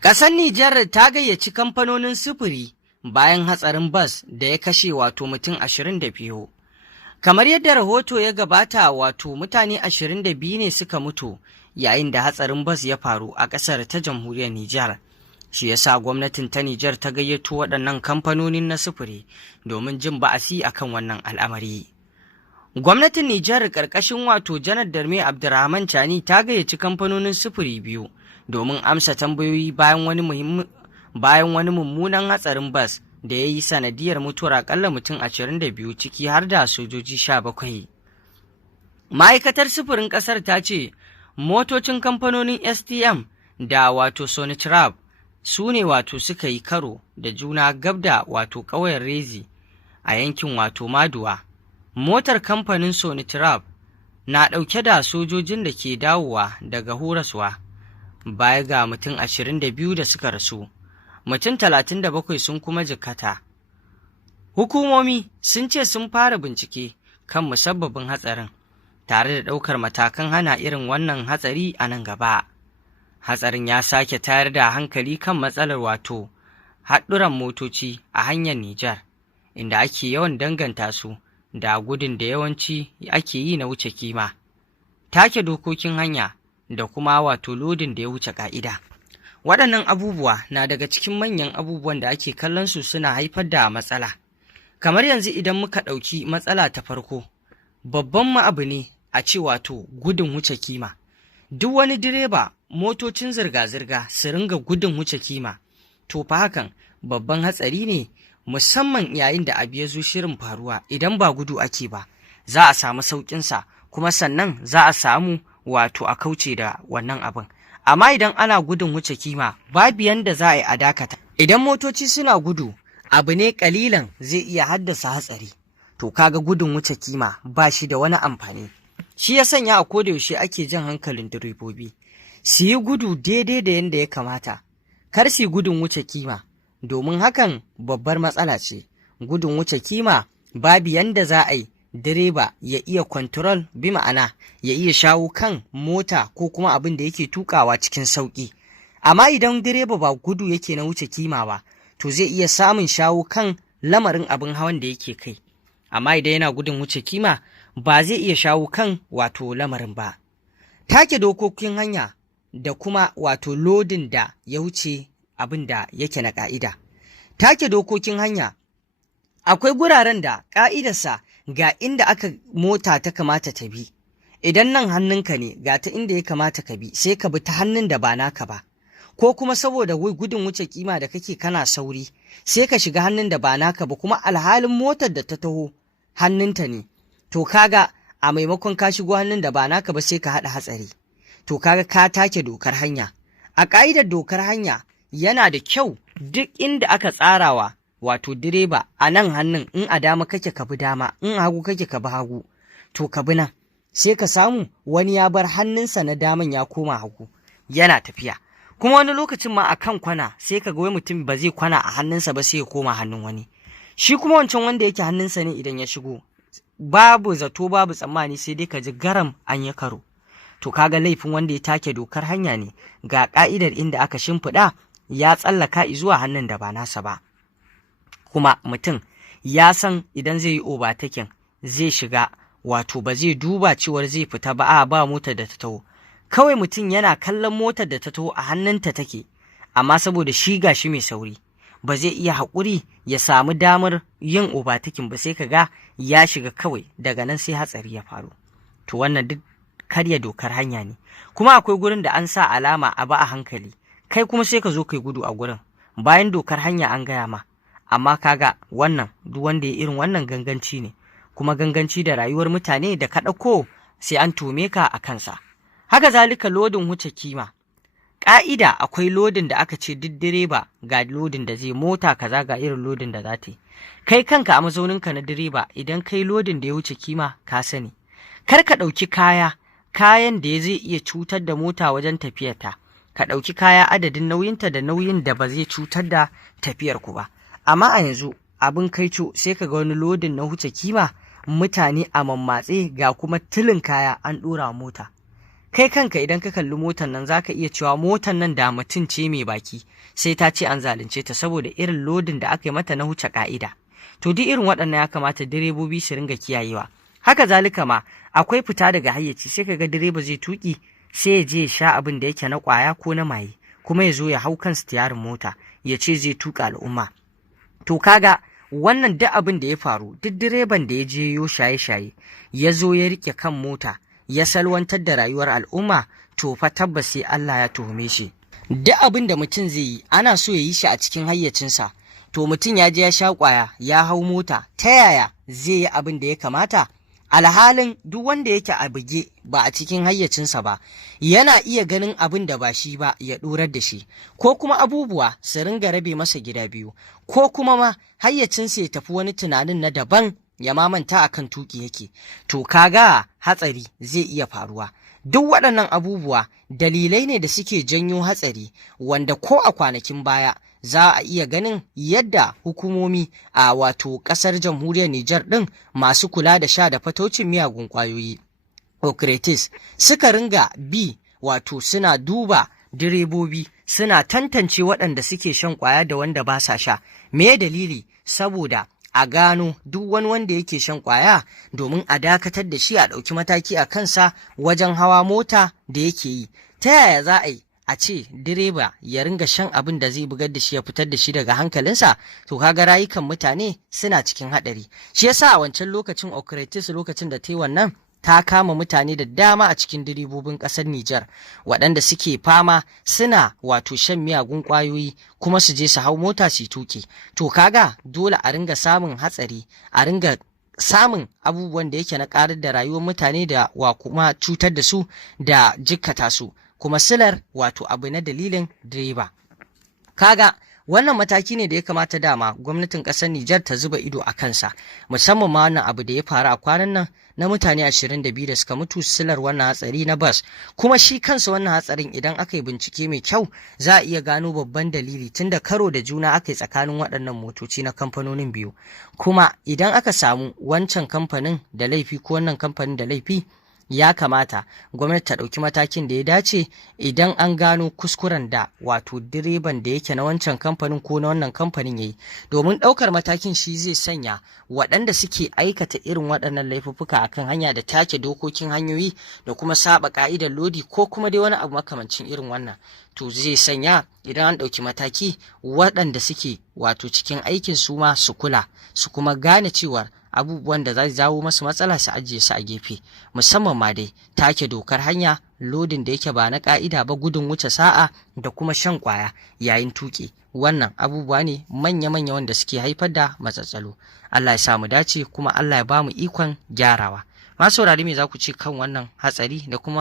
Ƙasar Nijar ta gayyaci kamfanonin sufuri bayan hatsarin bas da ya kashe mutum 22. Kamar yadda rahoto ya gabata mutane 22 ne suka mutu yayin da hatsarin bas ya faru a ƙasar ta jamhuriyar Nijar. Shi yasa gwamnatin ta Nijar ta gayyato waɗannan kamfanonin na sufuri domin jin ba'asi akan wannan al'amari. Gwamnatin Nijar ƙarƙashin Janar Darme Abdurrahman Chani ta gayyaci kamfanonin sufuri biyu domin amsa tambayoyi bayan wani mummunan hatsarin bas da ya yi sanadiyar mutuwar akalla mutum 22 ciki har da sojoji 17. Ma'aikatar sufurin ƙasar ta ce motocin kamfanonin STM da Sonitrab su ne suka yi karo da juna gab da ƙauyen Rezi a yankin Maduwa. Motar kamfanin Sonitrab na ɗauke da sojojin da ke dawowa daga horaswa. Baya ga mutum 22 da suka rasu, mutum 37 sun kuma jikkata. Hukumomi sun ce sun fara bincike kan musabbabin hatsarin, tare da ɗaukar matakan hana irin wannan hatsari a nan gaba. Hatsarin ya sake tayar da hankali kan matsalar haɗuran motoci a hanyar Nijar, inda ake yawan danganta su da gudun da yawanci ake yi na wuce kima, take dokokin hanya da kuma lodin da ya wuce ƙa'ida. Waɗannan abubuwa na daga cikin manyan abubuwan da ake kallon su suna haifar da matsala. Kamar yanzu idan muka ɗauki matsala ta farko, babban abu ne a ce gudun wuce kima. Duk wani direba motocin zirga-zirga su ringa gudun wuce kima, to fa hakan babban hatsari ne, musamman yayin da abu ya zo shirin faruwa. Idan ba gudu ake ba, za a samu sauƙinsa, kuma sannan za a samu a kauce da wannan abin. Amma idan ana gudun wuce kima, babu yanda za a yi a dakata. Idan motoci suna gudu, abu ne ƙalilan zai iya haddasa hatsari. To kaga gudun wuce kima ba shi da wani amfani. Shi ya sanya a kodayaushe ake jan hankalin direbobi su yi gudu daidai da yadda ya kamata, kar su yi gudun wuce kima, domin hakan babbar matsala ce. Gudun wuce kima babu yanda za a yi direba ya iya control, bi ma'ana ya iya shawo kan mota ko kuma abin da yake tukawa cikin sauƙi. Amma idan direba ba gudu yake na wuce kima ba, to zai iya samun shawo kan lamarin abin hawan da yake kai. Amma idan yana gudun wuce kima, ba zai iya shawo kan lamarin ba. Take dokokin hanya da kuma lodin da ya wuce abin da yake na ƙa'ida. Take dokokin hanya, akwai guraren da ƙa'idarsa ga inda aka mota ta kamata ta bi. Idan nan hannunka ne, ga ta inda ya kamata ka bi, sai ka bi ta hannun da ba naka ba. Ko kuma saboda gudun wuce kima da kake kana sauri, sai ka shiga hannun da ba naka ba, kuma alhalin motar da ta taho hannunta ne. To kaga a maimakon ka shigo hannun da ba naka ba, sai ka haɗa hatsari. To kaga ka take dokar hanya. A ƙa'idar dokar hanya yana da kyau duk inda aka tsarawa direba a nan hannun, in a dama kake ka bi dama, in hagu kake ka bi hagu, to ka bi nan. Sai ka samu wani ya bar hannunsa na daman ya koma hagu yana tafiya. Kuma wani lokacin ma a kan kwana sai ka ga wai mutum ba zai kwana a hannunsa ba, sai ya koma hannun wani. Shi kuma wancan wanda yake hannunsa ne, idan ya shigo babu zato babu tsammani sai dai ka ji garam an yi karo. To kaga laifin wanda ya take dokar hanya ne, ga ka'idar inda aka shimfiɗa ya tsallaka zuwa hannun da ba nasa ba. Kuma mutum ya san idan zai yi overtaking zai shiga, ba zai duba cewar zai fita ba, ba motar da ta taho. Kawai mutum yana kallon motar da ta taho a hannunta take, amma saboda shi gashi mai sauri, ba zai iya haƙuri ya samu damar yin overtaking ba, sai ka ga ya shiga kawai, daga nan sai hatsari ya faru. To wannan duk karya dokar hanya ne. Kuma akwai gurin da an sa alama a ba a hankali, kai kuma sai ka zo kai gudu a gurin, bayan dokar hanya an gaya ma. Amma kaga wannan duk wanda ya irin wannan ganganci ne, kuma ganganci da rayuwar mutane da ka ɗauko sai an tume ka a kansa. Haka zalika lodin wuce kima. Ƙa'ida akwai lodin da aka ce duk direba ga lodin da zai, mota kaza ga irin lodin da za ta yi. Kai kanka a mazauninka na direba, idan kai lodin da ya wuce kima ka sani. Kar ka ɗauki kayan da zai iya cutar da mota wajen tafiyarta. Ka ɗauki kaya adadin nauyinta da nauyin da ba zai cutar da tafiyarku ba. Amma a yanzu abin kaico sai ka ga wani lodin na wuce kima, mutane a mammatse ga kuma tilin kaya an ɗora mota. kai kanka idan ka kalli motar nan zaka iya cewa motar nan da mutum ce mai baki sai ta ce an zalunce ta saboda irin lodin da aka yi mata na huce ka'ida. To duk irin waɗannan ya kamata direbobi su ringa kiyayewa. Haka zalika ma akwai fita daga hayyaci, sai kaga direba zai tuki sai ya je ya sha abin da yake na ƙwaya ko na maye, kuma ya zo ya hau kan stiyarin mota ya ce zai tuka al'umma. To kaga wannan duk abin da ya faru, duk direban da ya je yo shaye-shaye ya zo ya rike kan mota ya salwantar da rayuwar al'umma, to fa tabbas sai Allah ya tuhume shi. Duk abin da mutum zai yi ana so ya yi shi a cikin hayyacinsa. To mutum ya je ya sha ƙwaya ya hau mota, ta yaya zai yi abin da ya kamata? Alhalin duk wanda yake a buge ba a cikin hayyacinsa ba yana iya ganin abin da ba shi ba ya ɗorar da shi, ko kuma abubuwa su ringa rabe masa gida biyu, ko kuma ma hayyacinsa ya tafi wani tunanin na daban ya mamanta akan tuki yake. To kaga hatsari zai iya faruwa. Duk waɗannan abubuwa dalilai ne da suke janyo hatsari, wanda ko a kwanakin baya za a iya ganin yadda hukumomi a wato ƙasar jamhuriyar Nijar ɗin masu kula da sha da fatocin miyagun ƙwayoyi Okritis suka ringa bi, wato suna duba direbobi suna tantance waɗanda suke shan ƙwaya da wanda ba sa sha. Me dalili? Saboda a gano duk wani wanda yake shan ƙwaya domin a dakatar da shi, a ɗauki mataki a kansa wajen hawa mota da yake yi. Ta yaya za a yi a ce direba ya ringa shan abin da zai bugar da shi ya fitar da shi daga hankalinsa? To kaga rayukan mutane suna cikin haɗari. Shi yasa a wancan lokacin Okritis, lokacin da ta yi wannan, ta kama mutane da dama a cikin direbobin ƙasar Nijar waɗanda suke fama suna wato shan miyagun ƙwayoyi kuma su je su hau mota su tuki. To kaga dole a ringa samun hatsari, a ringa samun abubuwan da yake na ƙarar da rayuwar mutane da wa kuma cutar da su da jikkata su, kuma silar wato abu na dalilin direba. Kaga wannan mataki ne da ya kamata dama gwamnatin ƙasar Nijar ta zuba ido a kansa, musamman ma wannan abu da ya faru a kwanan nan na mutane 22 da suka mutu silar wannan hatsari na bas. Kuma shi kansa wannan hatsarin idan aka yi bincike mai kyau za a iya gano babban dalili, tunda karo da juna aka yi tsakanin waɗannan motoci na kamfanonin biyu. Kuma idan aka samu wancan kamfanin da laifi ko wannan kamfanin da laifi, ya kamata gwamnati ta ɗauki matakin da ya dace idan an gano kuskuren da wato direban da yake na wancan kamfanin ko na wannan kamfanin ya yi, domin ɗaukar matakin shi zai sanya waɗanda suke aikata irin waɗannan laifuffuka akan hanya da take dokokin hanyoyi da kuma saba ka'idar lodi ko kuma dai wani abu makamancin irin wannan, to zai sanya idan an ɗauki mataki waɗanda suke wato cikin aikin su ma su kula, su kuma gane cewar abubuwan da za su jawo masu matsala su ajiye su a gefe, musamman ma dai take dokar hanya, lodin da yake ba na ka'ida ba, gudun wuce sa'a da kuma shan kwaya yayin tuki. Wannan abubuwa ne manya-manya wanda suke haifar da matsatsalo. Allah ya sa mu dace, kuma Allah ya ba mu ikon gyarawa. Masu saurare me za ku ce kan wannan hatsari da kuma